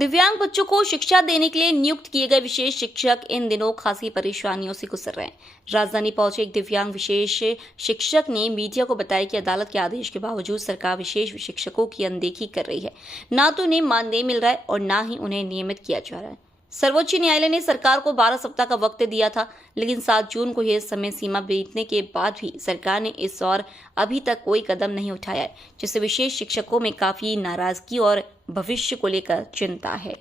दिव्यांग बच्चों को शिक्षा देने के लिए नियुक्त किए गए विशेष शिक्षक इन दिनों खासी परेशानियों से गुजर रहे हैं। राजधानी पहुंचे एक दिव्यांग विशेष शिक्षक ने मीडिया को बताया कि अदालत के आदेश के बावजूद सरकार विशेष शिक्षकों की अनदेखी कर रही है। ना तो उन्हें मानदेय मिल रहा है और ना ही उन्हें नियमित किया जा रहा है। सर्वोच्च न्यायालय ने सरकार को 12 सप्ताह का वक्त दिया था, लेकिन 7 जून को यह समय सीमा बीतने के बाद भी सरकार ने इस और अभी तक कोई कदम नहीं उठाया है, जिससे विशेष शिक्षकों में काफी नाराजगी और भविष्य को लेकर चिंता है।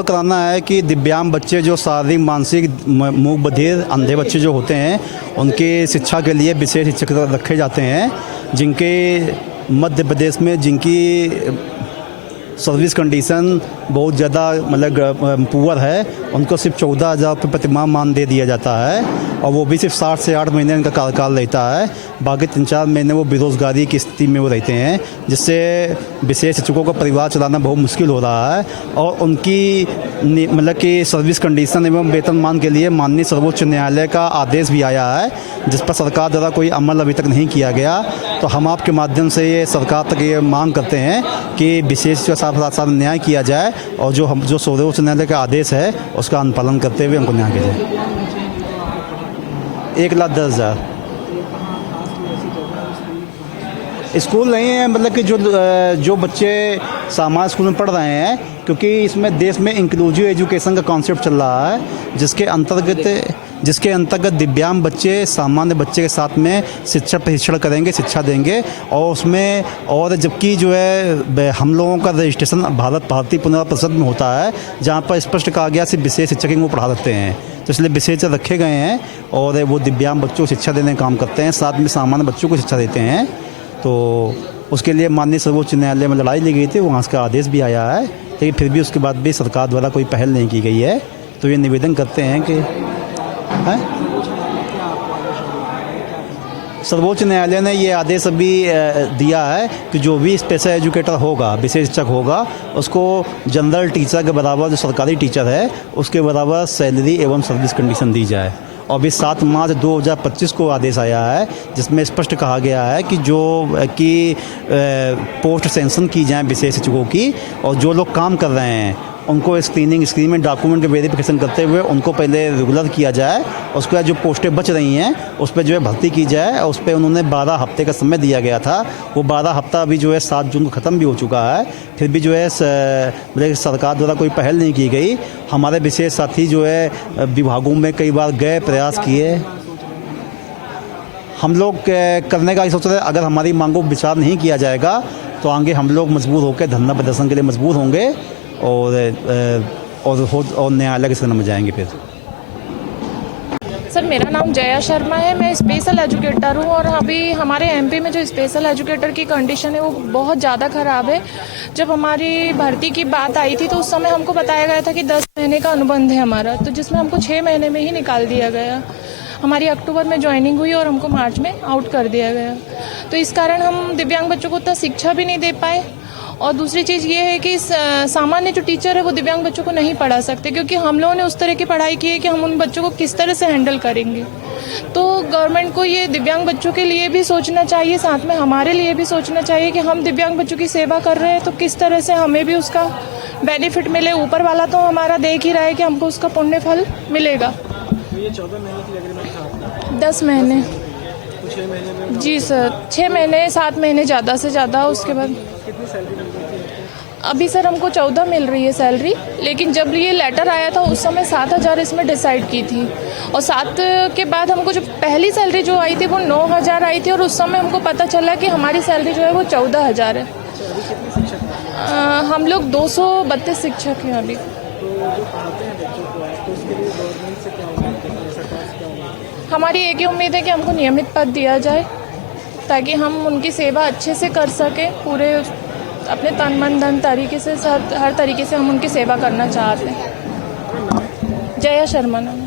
कराना है कि दिव्यांग बच्चे जो शारीरिक मानसिक मूक बधिर अंधे बच्चे जो होते हैं उनकी शिक्षा के लिए विशेष शिक्षक रखे जाते हैं, जिनके मध्य प्रदेश में जिनकी सर्विस कंडीशन बहुत ज़्यादा मतलब पुअर है, उनको सिर्फ 14,000 रुपये प्रतिमाह मानदेय दिया जाता है और वो भी सिर्फ 7 से 8 महीने उनका कार्यकाल रहता है। बाकी 3-4 महीने वो बेरोज़गारी की स्थिति में वो रहते हैं, जिससे विशेष शिक्षकों का परिवार चलाना बहुत मुश्किल हो रहा है। और उनकी मतलब कि सर्विस कंडीशन एवं वेतनमान के लिए माननीय सर्वोच्च न्यायालय का आदेश भी आया है, जिस पर सरकार द्वारा कोई अमल अभी तक नहीं किया गया। तो हम आपके माध्यम से ये सरकार तक ये मांग करते हैं कि विशेष के साथ न्याय किया जाए और जो सर्वोच्च न्यायालय का आदेश है उसका अनुपालन करते हुए उनको न्याय किया जाए। 1,10,000 स्कूल नहीं है, मतलब कि जो बच्चे सामान्य स्कूल में पढ़ रहे हैं, क्योंकि इसमें देश में इंक्लूसिव एजुकेशन का कॉन्सेप्ट चल रहा है, जिसके अंतर्गत दिव्यांग बच्चे सामान्य बच्चे के साथ में शिक्षा प्रशिक्षण करेंगे, शिक्षा देंगे। और उसमें और जबकि जो है हम लोगों का रजिस्ट्रेशन भारतीय पुनर्वास परिषद में होता है, जहाँ पर स्पष्ट कहा गया सिर्फ विशेष शिक्षक वो पढ़ा सकते हैं। तो इसलिए विशेष रखे गए हैं और वो दिव्यांग बच्चों को शिक्षा देने का काम करते हैं, साथ में सामान्य बच्चों को शिक्षा देते हैं। तो उसके लिए माननीय सर्वोच्च न्यायालय में लड़ाई ली गई थी, वहाँ का आदेश भी आया है, लेकिन फिर भी उसके बाद भी सरकार द्वारा कोई पहल नहीं की गई है। तो ये निवेदन करते हैं कि सर्वोच्च न्यायालय ने ये आदेश अभी दिया है कि जो भी स्पेशल एजुकेटर होगा, विशेष शिक्षक होगा, उसको जनरल टीचर के बराबर जो सरकारी टीचर है उसके बराबर सैलरी एवं सर्विस कंडीशन दी जाए। और भी 7 मार्च 2025 को आदेश आया है, जिसमें स्पष्ट कहा गया है कि पोस्ट सेंक्शन की जाए विशेष शिक्षकों की, और जो लोग काम कर रहे हैं उनको स्क्रीनिंग में डॉक्यूमेंट के वेरिफिकेशन करते हुए उनको पहले रेगुलर किया जाए। उसके बाद जो पोस्टें बच रही हैं उस पर जो है भर्ती की जाए। और उस पर उन्होंने 12 हफ्ते का समय दिया गया था, वो 12 हफ्ता अभी जो है 7 जून को ख़त्म भी हो चुका है, फिर भी जो है सरकार द्वारा कोई पहल नहीं की गई। हमारे विशेष साथी जो है विभागों में कई बार गए, प्रयास किए, हम लोग करने का सोच रहे हैं। अगर हमारी मांगों पर विचार नहीं किया जाएगा तो आगे हम लोग मजबूर होकर धरना प्रदर्शन के लिए मजबूर होंगे और न्यायालय के शरण में जाएंगे। फिर सर, मेरा नाम जया शर्मा है, मैं स्पेशल एजुकेटर हूँ और अभी हमारे एमपी में जो स्पेशल एजुकेटर की कंडीशन है वो बहुत ज़्यादा ख़राब है। जब हमारी भर्ती की बात आई थी तो उस समय हमको बताया गया था कि 10 महीने का अनुबंध है हमारा, तो जिसमें हमको 6 महीने में ही निकाल दिया गया। हमारी अक्टूबर में ज्वाइनिंग हुई और हमको मार्च में आउट कर दिया गया। तो इस कारण हम दिव्यांग बच्चों को उतना शिक्षा भी नहीं दे पाए। और दूसरी चीज़ ये है कि सामान्य जो टीचर है वो दिव्यांग बच्चों को नहीं पढ़ा सकते, क्योंकि हम लोगों ने उस तरह की पढ़ाई की है कि हम उन बच्चों को किस तरह से हैंडल करेंगे। तो गवर्नमेंट को ये दिव्यांग बच्चों के लिए भी सोचना चाहिए, साथ में हमारे लिए भी सोचना चाहिए कि हम दिव्यांग बच्चों की सेवा कर रहे हैं तो किस तरह से हमें भी उसका बेनिफिट मिले। ऊपर वाला तो हमारा देख ही रहा है कि हमको उसका पुण्य फल मिलेगा। 10 महीने जी सर, 6 महीने 7 महीने ज़्यादा से ज़्यादा। उसके बाद अभी सर हमको 14 मिल रही है सैलरी, लेकिन जब ये लेटर आया था उस समय 7,000 इसमें डिसाइड की थी। और 7 के बाद हमको जो पहली सैलरी जो आई थी वो 9,000 आई थी, और उस समय हमको पता चला कि हमारी सैलरी जो है वो 14,000 है। हम लोग 232 शिक्षक हैं अभी। हमारी एक ही उम्मीद है कि हमको नियमित पद दिया जाए ताकि हम उनकी सेवा अच्छे से कर सकें, पूरे अपने तन मन धन तरीके से, हर तरीके से हम उनकी सेवा करना चाहते हैं। जया शर्मा नाम।